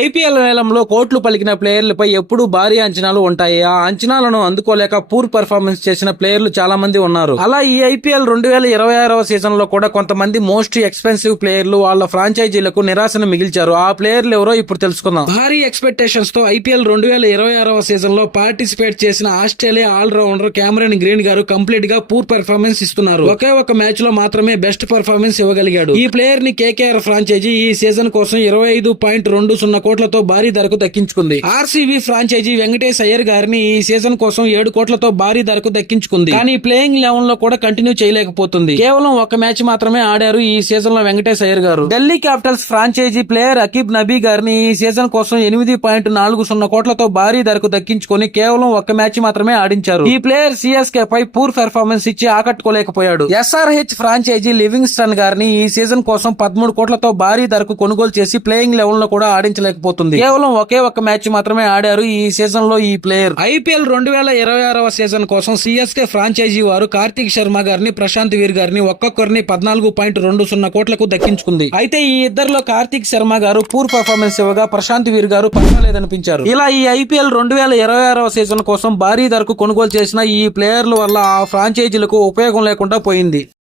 IPL వేలంలో కోట్లు పలికిన ప్లేయర్లపై ఎప్పుడూ భారీ అంచనాలు ఉంటాయి. ఆ అంచనాలను అందుకోలేక పూర్ పర్ఫార్మెన్స్ చేసిన ప్లేయర్లు చాలా మంది ఉన్నారు. అలా ఈ ఐపీఎల్ 2026వ సీజన్ లో కూడా కొంతమంది మోస్ట్ ఎక్స్పెన్సివ్ ప్లేయర్లు వాళ్ళ ఫ్రాంచైజీలకు నిరాశను మిగిల్చారు. ఆ ప్లేయర్లు ఎవరో ఇప్పుడు తెలుసుకుందాం. భారీ ఎక్స్పెక్టేషన్స్ తో ఐపీఎల్ 2026వ సీజన్ లో పార్టిసిపేట్ చేసిన ఆస్ట్రేలియా ఆల్రౌండర్ క్యామరన్ గ్రీన్ గారు కంప్లీట్ గా పూర్ పర్ఫార్మెన్స్ ఇస్తున్నారు. ఒకే ఒక మ్యాచ్ లో మాత్రమే బెస్ట్ పర్ఫార్మెన్స్ ఇవ్వగలిగాడు. ఈ ప్లేయర్ ని కేకేఆర్ ఫ్రాంచైజీ ఈ సీజన్ కోసం 25.20 కోట్లతో భారీ ధరకు దక్కించుకుంది. ఆర్సీబీ ఫ్రాంచైజీ వెంకటేష్ అయ్యర్ గారిని ఈ సీజన్ కోసం 7 కోట్లతో భారీ ధరకు దక్కించుకుంది. కానీ ప్లేయింగ్ లెవెల్ లో కూడా కంటిన్యూ చేయలేకపోతుంది. కేవలం ఒక మ్యాచ్ మాత్రమే ఆడారు ఈ సీజన్ లో వెంకటేష్ అయ్యర్ గారు. Delhi Capitals franchise player Aqib Nabi గారిని ఈ సీజన్ కోసం 8.40 కోట్లతో భారీ ధరకు దక్కించుకొని కేవలం ఒక మ్యాచ్ మాత్రమే ఆడించారు. ఈ ప్లేయర్ సిఎస్కే పై పూర్ పెర్ఫార్మెన్స్ ఇచ్చి ఆకట్టుకోలేకపోయాడు. ఎస్ఆర్హెచ్ ఫ్రాంచైజీ లివింగ్స్టన్ గారిని ఈ సీజన్ కోసం 13 కోట్లతో భారీ ధరకు కొనుగోలు చేసి ప్లేయింగ్ లెవెల్ లో కూడా ఆడించలేకపోతుంది. కేవలం ఒకే ఒక మ్యాచ్ మాత్రమే ఆడారు ఈ సీజన్ లో ఈ ప్లేయర్. ఐపీఎల్ 2026వ సీజన్ కోసం సిఎస్కే ఫ్రాంచైజీ వారు కార్తిక్ శర్మ గారిని, ప్రశాంత్ వీర్ గారిని ఒక్కొక్కరిని 14.20 కోట్లకు దక్కించుకుంది. అయితే ఈ ఇద్దరిలో కార్తిక్ శర్మ గారు పూర్ పర్ఫార్మెన్స్ ఇవ్వగా ప్రశాంత్ వీర్ గారు పర్వాలేదనిపించారు. ఇలా ఈ ఐపీఎల్ 2026వ సీజన్ కోసం భారీ ధరకు కొనుగోలు చేసిన ఈ ప్లేయర్ల వల్ల ఆ ఫ్రాంచైజీలకు ఉపయోగం లేకుండా పోయింది.